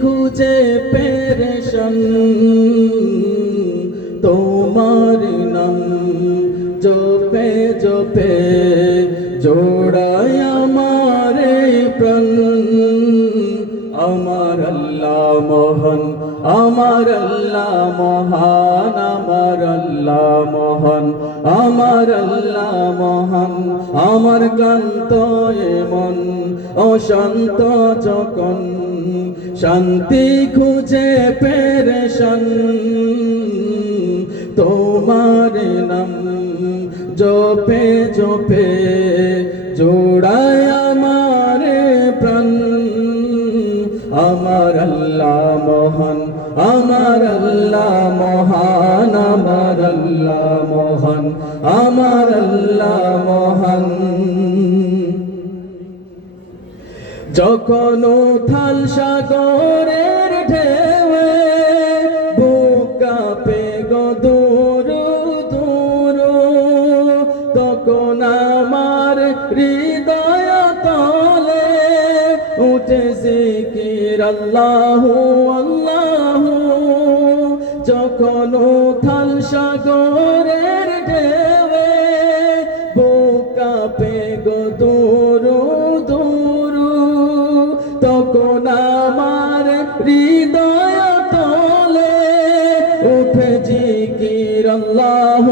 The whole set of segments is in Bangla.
খুঁজে পেরেশন। তোমার নাম জপে জপে, জোড়ায় আমার প্রাণ। আমার আল্লাহ মোহন, আমার আল্লাহ মহান, আমার আল্লাহ মোহন, আমার আল্লাহ মহান। আমার ক্লান্ত এ মন অশান্ত যখন শান্তি খুঁজে পেরেশন। তোমার নাম জপে জপে জোড়ায় আমার প্রাণ। আমার আল্লাহ মহান, আমার আল্লাহ মহান, আমার আল্লাহ মহান, আমার আল্লাহ মহান। যখন থাল সাগরের ঢেউয়ে বুকা পে গো দূর দূর, তখন আমার হৃদয় তলে উঠে জিকির, আল্লাহ আল্লাহ। যখন থাল সাগরের ঢেউয়ে বুকা পে উঠে জিকির, আল্লাহ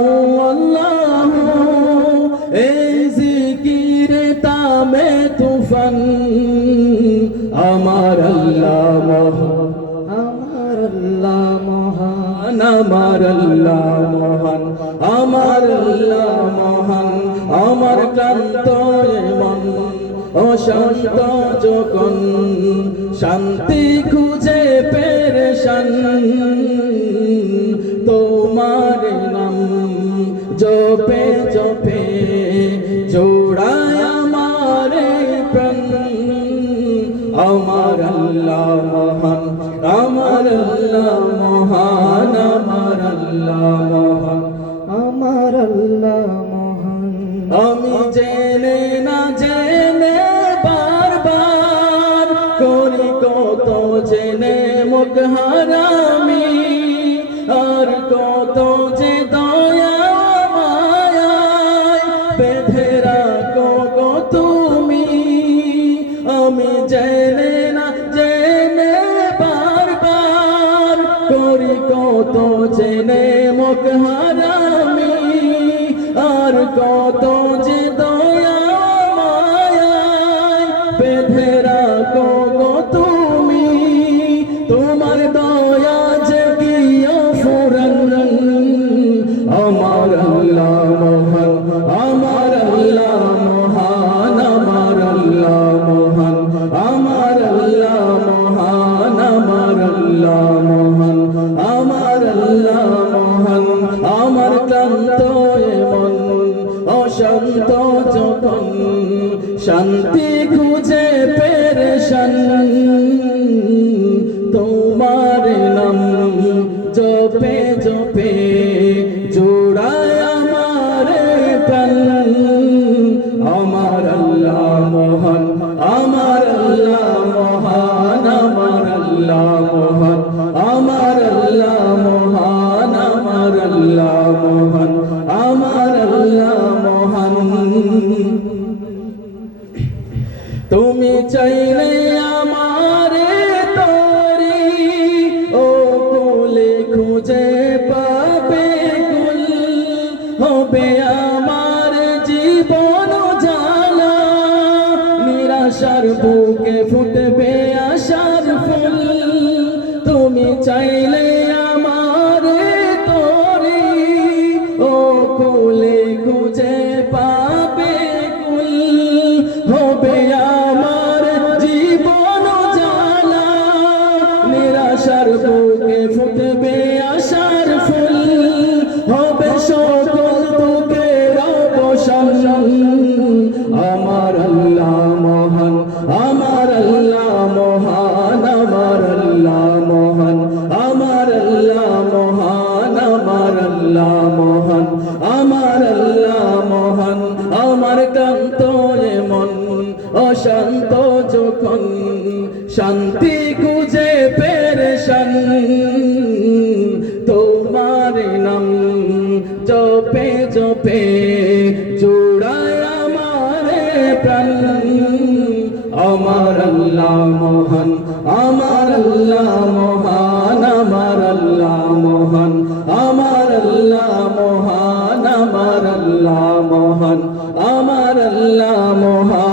আল্লাহ। এই জিকিরে তামে তুফান। আমার আল্লাহ মহান, আমার আল্লাহ মহান, আমার আল্লাহ মহান, আমার আল্লাহ মহান। আমার ক্লান্ত মন অশান্ত যখন শান্তি খুঁজে পেরেশান। জপে জপে জোড়ায় আমার প্রাণ। আমার আল্লাহ মহান আমার আল্লাহ মহান আমার আল্লাহ মহান। আমার আল্লাহ মহান। আমি জেনে না জেনে বারবার করি কত জেনে মুখ কত জেনে মুখ হারামি? আর কত যে দয়া মায়ায় বেঁধে রাখো তুমি? তোমার দয়া যে গিয়া ফুরন আমার আল্লাহ মহান, আমার শান্তি নিরাশার বুকে ফুটবে আশার ফুল। তুমি চাইলে আমারে তরি ও কোলে খুঁজে পাবে কুল। হবে আমার জীবন জালা নিরাশার বুকে ফুটবে আমার আল্লাহ মহান, আমার আল্লাহ মহান, আমার আল্লাহ মহান, আমার আল্লাহ মহান, আমার আল্লাহ মহান, আমার কান্ত মন অশান্ত যখন শান্তি খুঁজে পেরেশান। তোমার নাম চপে জপে মোহন আমার আল্লাহ আমার মোহন আমার আল্লাহ আমার মোহন আমার আল্লাহ মোহন।